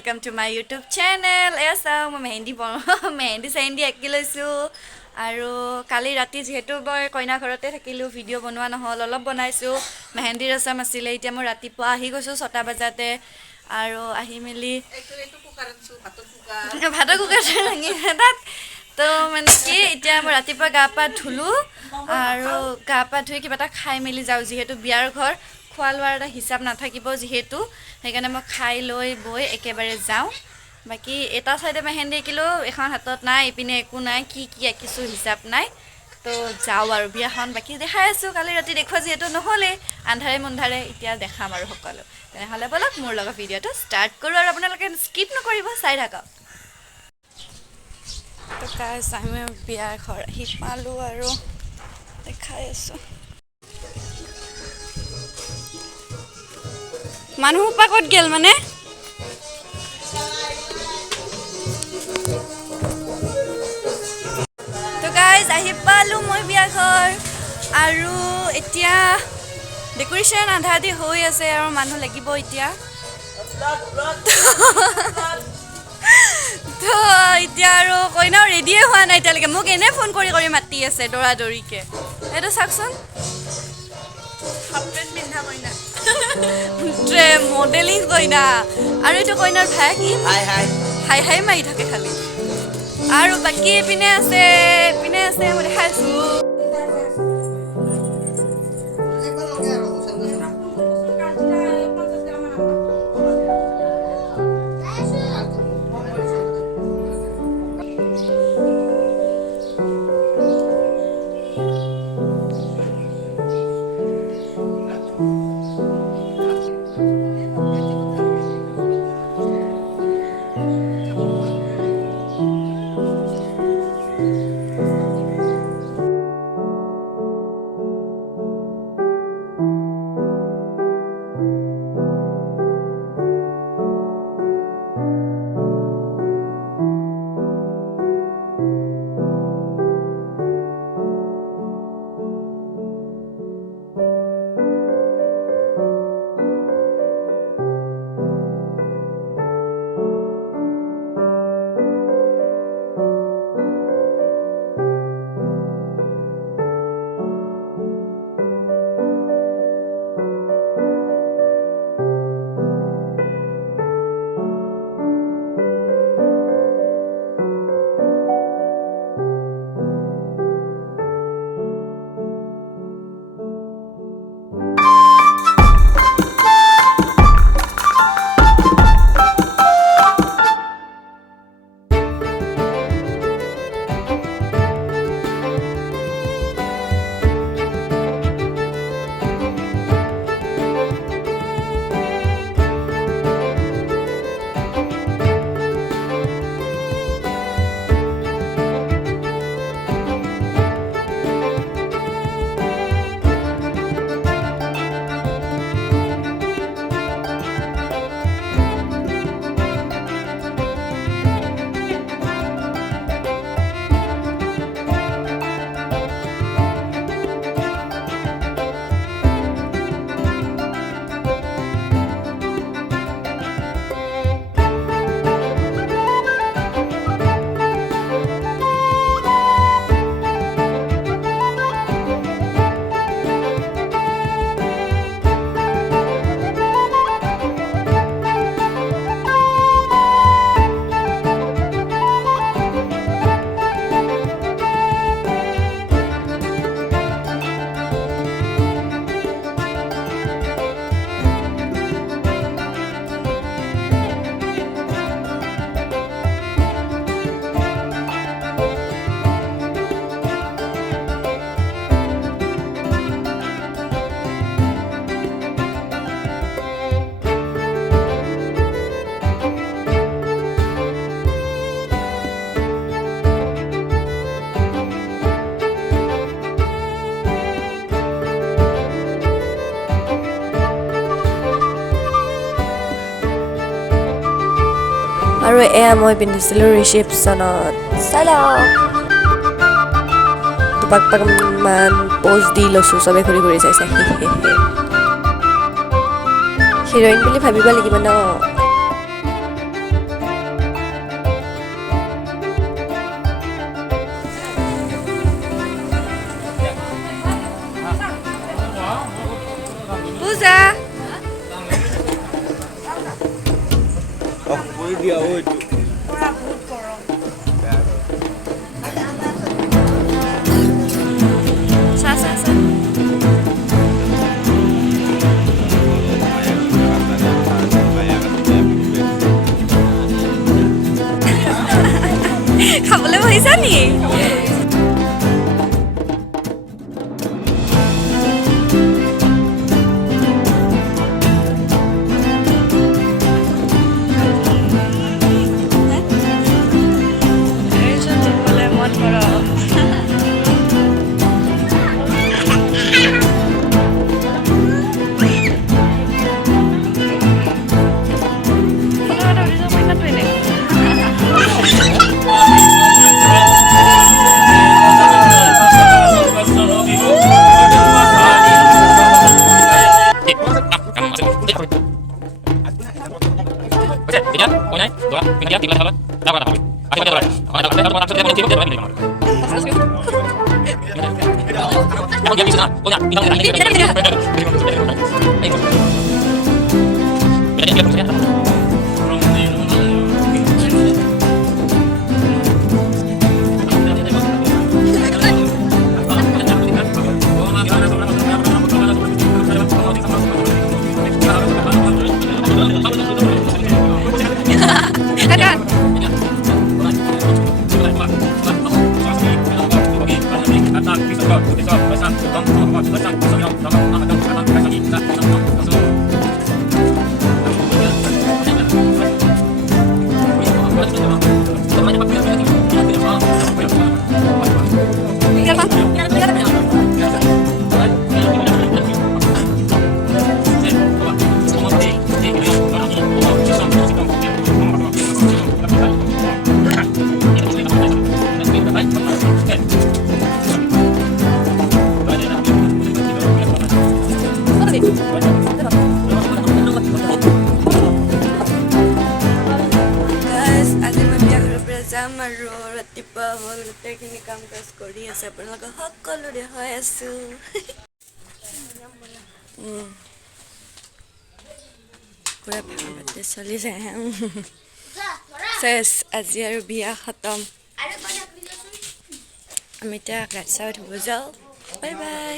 welcome to my YouTube channel. Esa মই মেহেন্দি আঁকি লৈছোঁ আৰু কালি ৰাতি যেহেতু মই কইনা ঘৰতে থাকিলোঁ ভিডিঅ' বনোৱা নহ'ল অলপ বনাইছোঁ মেহেন্দি ৰসম আছিলে এতিয়া মই ৰাতিপুৱা আহি গৈছোঁ 6টা বজাতে আৰু আহি মেলি ভাতৰ কুকাৰ দাঙি তাত তো মানে কি এতিয়া মই ৰাতিপুৱা গা পা ধুলোঁ আৰু গা পা ধুই কিবা এটা খাই মেলি যাওঁ যিহেতু বিয়াৰ ঘৰ খোৱা লোৱাৰ এটা হিচাপ নাথাকিব যিহেতু সেইকাৰণে মই খাই লৈ বৈ একেবাৰে যাওঁ বাকী এটা চাইডে মেহেন্দি আঁকিলোঁ এখন হাতত নাই ইপিনে একো নাই কি আঁকিছোঁ হিচাপ নাই তো যাওঁ আৰু বিয়াখন বাকী দেখাই আছোঁ কালি ৰাতি দেখুওৱা যিহেতু নহ'লে আন্ধাৰে মুন্ধাৰে এতিয়া দেখাম আৰু সকলো তেনেহ'লে ব'লক মোৰ লগত ভিডিঅ'টো ষ্টাৰ্ট কৰোঁ আৰু আপোনালোকে স্কিপ নকৰিব চাই থাকক তো গাইছ আমি বিয়াৰ ঘৰ আহি পালোঁ আৰু দেখাই আছোঁ মানুহ সোপা ক'ত গ'ল মানে তো গাইজ আহি পালোঁ মই বিয়া ঘৰ আৰু এতিয়া ডেক'ৰেশ্যন আধা আধি হৈ আছে আৰু মানুহ লাগিব এতিয়া তো এতিয়া আৰু কইনাও ৰেডিয়ে হোৱা নাই এতিয়ালৈকে মোক এনেই ফোন কৰি মাতি আছে দৌৰা দৌৰিকৈ এইটো চাওকচোন হাফ পেণ্ট পিন্ধা কইনা মডেলিং কইনা আৰু এইটো কইনাৰ ভাই কি হাই মাৰি থাকে খালি আৰু বাকী পিনে আছে মই দেখাইছোঁ আৰু এয়া মই পিন্ধিছিলোঁ ৰিচেপশ্যনত চালা দুপাকমান প'জ দি লৈছোঁ চবে ঘূৰি চাইছে হিৰ'ইন বুলি ভাবিব লাগিব ন খাবলৈ বহিছা নি মন কৰ যাম আৰু ৰাতিপুৱা হ'ল গোটেইখিনি কাম কাজ কৰি আছে আপোনালোকক সকলো দেখুৱাই আছো পুৰা ভালতে চলি যায় চেছ আজি আৰু বিয়া খতম আমি এতিয়া গা চা ধুব যাওঁ বাই বাই